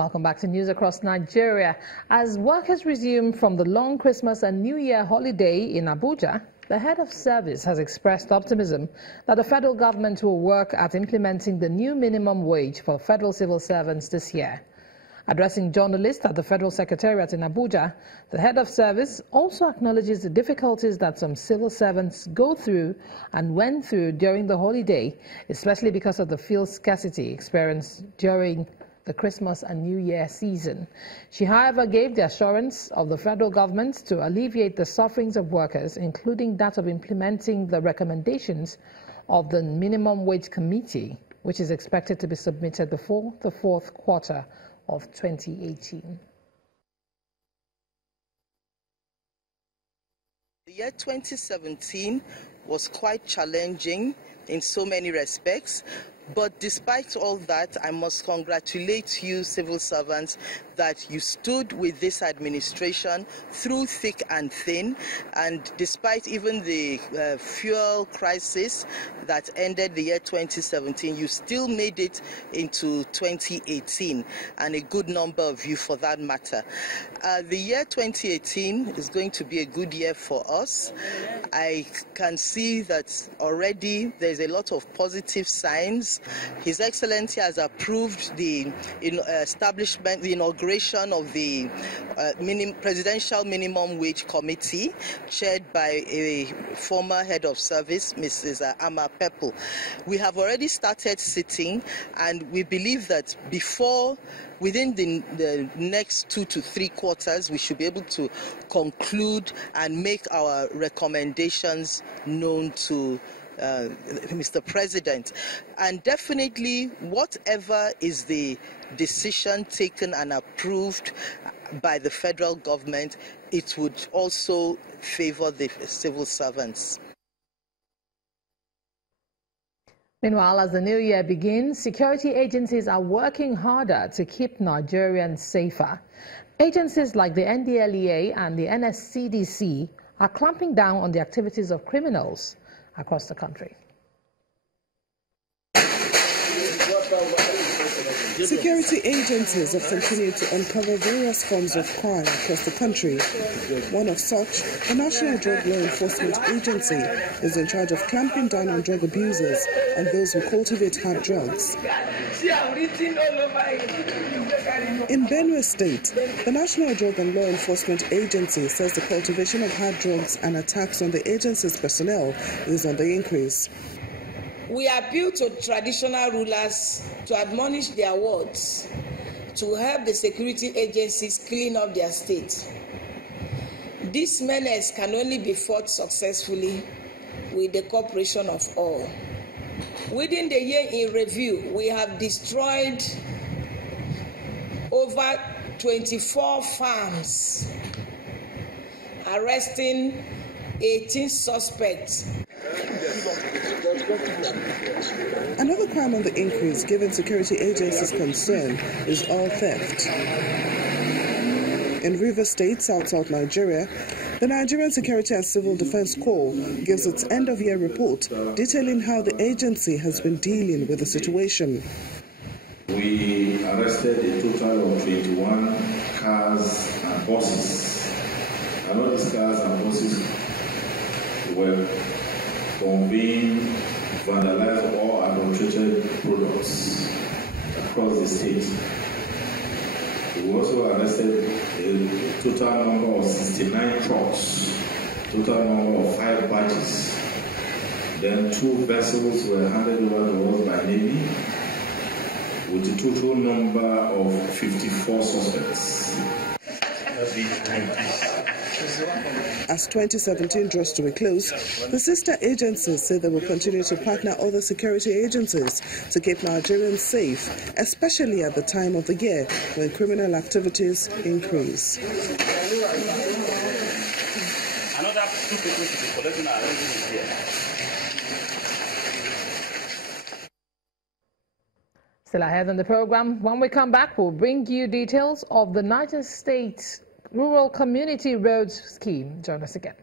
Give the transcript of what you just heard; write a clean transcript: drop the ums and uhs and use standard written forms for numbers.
Welcome back to News Across Nigeria. As workers resume from the long Christmas and New Year holiday in Abuja, the head of service has expressed optimism that the federal government will work at implementing the new minimum wage for federal civil servants this year. Addressing journalists at the Federal Secretariat in Abuja, the head of service also acknowledges the difficulties that some civil servants go through and went through during the holiday, especially because of the fuel scarcity experienced during the Christmas and New Year season. She, however, gave the assurance of the federal government to alleviate the sufferings of workers, including that of implementing the recommendations of the Minimum Wage Committee, which is expected to be submitted before the fourth quarter of 2018. The year 2017 was quite challenging in so many respects. But despite all that, I must congratulate you, civil servants, that you stood with this administration through thick and thin. And despite even the fuel crisis that ended the year 2017, you still made it into 2018, and a good number of you for that matter. The year 2018 is going to be a good year for us. I can see that already there's a lot of positive signs. His Excellency has approved the inauguration of the Presidential Minimum Wage Committee, chaired by a former head of service, Mrs. Ama Peppel. We have already started sitting, and we believe that within the next 2 to 3 quarters, we should be able to conclude and make our recommendations known to Mr. President. And definitely, whatever is the decision taken and approved by the federal government, it would also favor the civil servants. Meanwhile, as the new year begins, security agencies are working harder to keep Nigerians safer. Agencies like the NDLEA and the NSCDC are clamping down on the activities of criminals across the country. Security agencies have continued to uncover various forms of crime across the country. One of such, the National Drug Law Enforcement Agency, is in charge of clamping down on drug abusers and those who cultivate hard drugs. In Benue State, the National Drug and Law Enforcement Agency says the cultivation of hard drugs and attacks on the agency's personnel is on the increase. We appeal to traditional rulers to admonish their wards to help the security agencies clean up their state. This menace can only be fought successfully with the cooperation of all. Within the year in review, we have destroyed over 24 farms, arresting 18 suspects. Another crime on the increase, given security agencies concern, is oil theft. In Rivers State, South Nigeria, the Nigerian Security and Civil Defense Corps gives its end-of-year report detailing how the agency has been dealing with the situation. We arrested a total of 21 cars and buses. And all these cars and buses were conveying vandalized or adulterated products across the state. We also arrested a total number of 69 trucks, total number of 5 batches. Then 2 vessels were handed over to us by Navy, with a total number of 54 suspects. As 2017 draws to a close, the sister agencies say they will continue to partner other security agencies to keep Nigerians safe, especially at the time of the year when criminal activities increase. Another 2 people should be collecting our revenues here. Still ahead on the program, when we come back, we'll bring you details of the Niger State Rural Community Roads Scheme. Join us again.